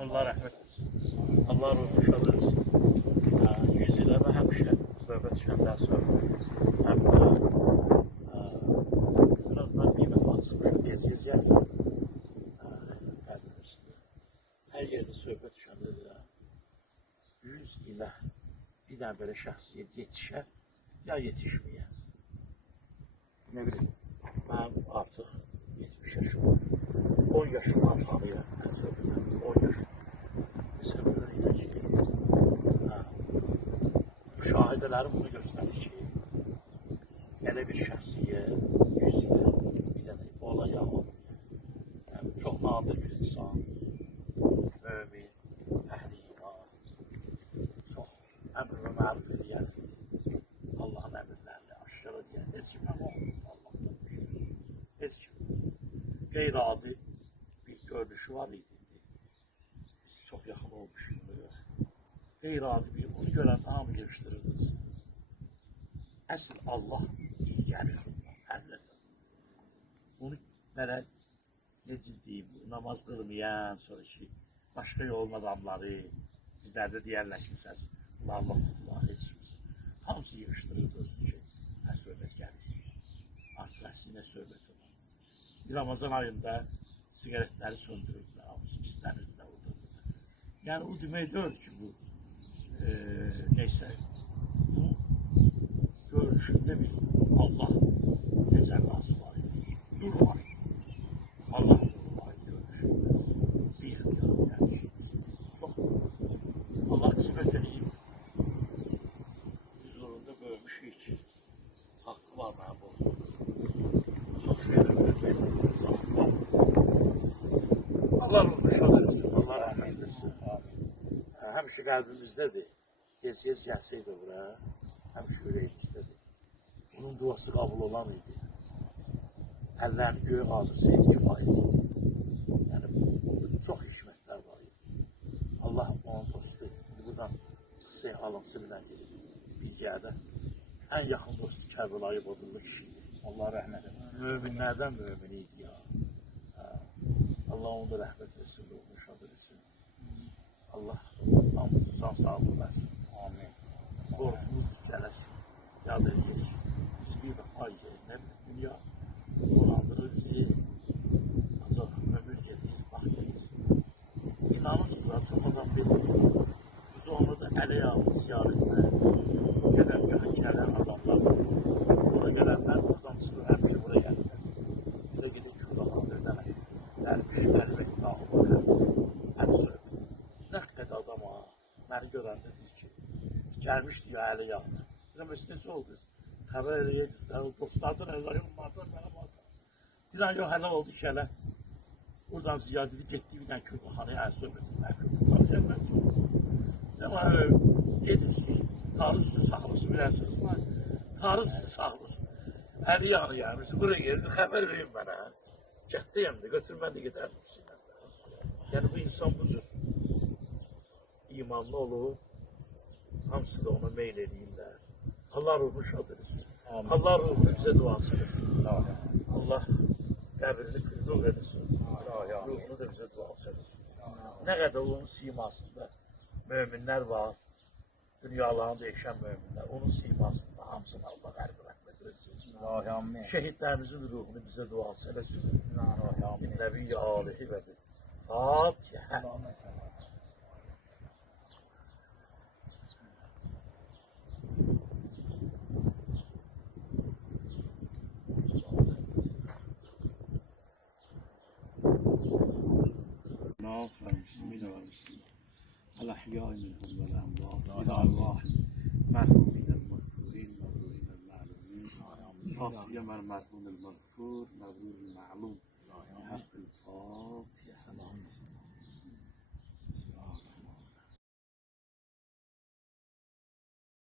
Allah rəhmət etsin. Allah ruhunu şad etsin. 100 illərdə həmişə söhbət düşəndən sonra həm də biraz da qiymət açılmışım, tez-tez gəlir. Hər yerdə söhbət düşəndə də 100 ilə bir dənə belə şəxsiyyət yetişər, ya yetişməyə. Ne bileyim, ben artık 70 yaşım var. 10 yaşından tanıyıram, ben söyleyeyim. 10 yaş. Mesela böyle ki, müşahidələrim bunu göstərir ki, elə bir şəxsiyyət, 100 ilə bir dənə olay almalı. Yəni, çox nadir bir insan, mümin, əhli iman, çox əmr və məruf edən, Allahın əmrlərini aşkar edən, heç kim Allah'tan bir şey. Heç kim. Qeyri-adi bir görünüşü var idi. Biz çox yaxın olmuşuq. Qeyri-adi bir, onu görən hamı yığışdırırdınız. Əsl Allah iyi gəlir. Həqiqətən. Bunu mənə necə deyim, namaz qılmayan, sonra ki, başqa yolun adamları, bizlərdə deyərlər ki, səs, Allah tutma, heç kimsə. Hamısı yığışdırırdınız ki, hər söhbət gəlir. Artıq əksinə söhbət olur. Ramazan ayında sigaretləri söndürürdülər, hamısı pislənirdilər orada. Yəni, o demək deyil ki, bu neysə, bu görüşündə bir Allah təcəllası var idi, nur var idi. Allah nuru var idi görüşündə. Bir ixtiyar yəni, çox Allah qismət edeyim. Biz orada bölmüşük ki, haqqı var mənə bu. Çox şeylər öyrətmək. Allah ruhunu şad etsin, Allah rəhmət etsin. Həmişə qəlbimizdədir. Gez-gez gəlsəydi bura, həmişə ürəyimizdədir. Bunun duası qabul olan idi. Əllərini göyə qaldırsaydı kifayət idi. Yəni, çox hikmətlər var idi. Allah onun dostu, buradan çıxsaydı, alınsı bilən gedib. Bilgədə ən yaxın dostu Kərbəlayı Bodurlu kişiydi. Allah rəhmət etsin. Möminlərdən mömin idi ya. Allah onu da rəhmət etsin, ruhunu şad etsin. Allah hamısı can sağlığı versin. Amin. Borcumuz gələk, yad edək. Biz bir dəfə gələk, nə bilir, dünya dolandırır bizi. Ancaq ömür gedir, vaxt gedir. İnanırsınızlar, çox adam bilir. Biz onu da ələ yağlı ziyarətlə gələn adamlar. Bura gələnlər buradan çıxır, həmişə bura gəlirlər. Bir də gedib Kürdahan bir dənə dərviş, əlbəq dağılır, həm söhbət. Nə qədər adam ha, məni görəndə deyir ki, gəlmişdi ya ələ yağlı. Deyirəm, necə oldu? Xəbər eləyirdilər, o dostlardan ələ yollardan mənə baxır. Deyirəm, yox, hələ oldu ki, hələ. Oradan ziyadədə getdi bir dənə Kürdahan'a, əl söhbətin məhkəmdə tanıyır, mən çox. Deyirəm, gedirsiniz, tarih sizi saxlasın, bilərsiniz. Tarih sizi saxlasın. Əli yağlı gəlmişsin, buraya geldi, xəbər verin mənə. Gətdəyəm də, götürmən də gedərdim sizlə. Yəni, bu insan budur. İmanlı olub, hamısı da ona meyl edeyirlər. Allah ruhunu şad etsin. Allah ruhunu bizə duası etsin. Allah qəbrini pürlüq edirsin. Ruhunu da bizə duası etsin. Nə qədər onun simasında möminlər var, dünyalarını dəyişən möminlər, onun simasında hamısını Allah qəlbi rəhmət etsin. Şəhidlərimizin ruhunu bizə duası etsin. Nəbiyyə alihi və bir Fatihə. المسلمين والمسلمات الأحياء منهم والأموات الأرواح مرحومين المغفورين مغفورين المعلومين عافية المرحوم المغفور مغفور المعلوم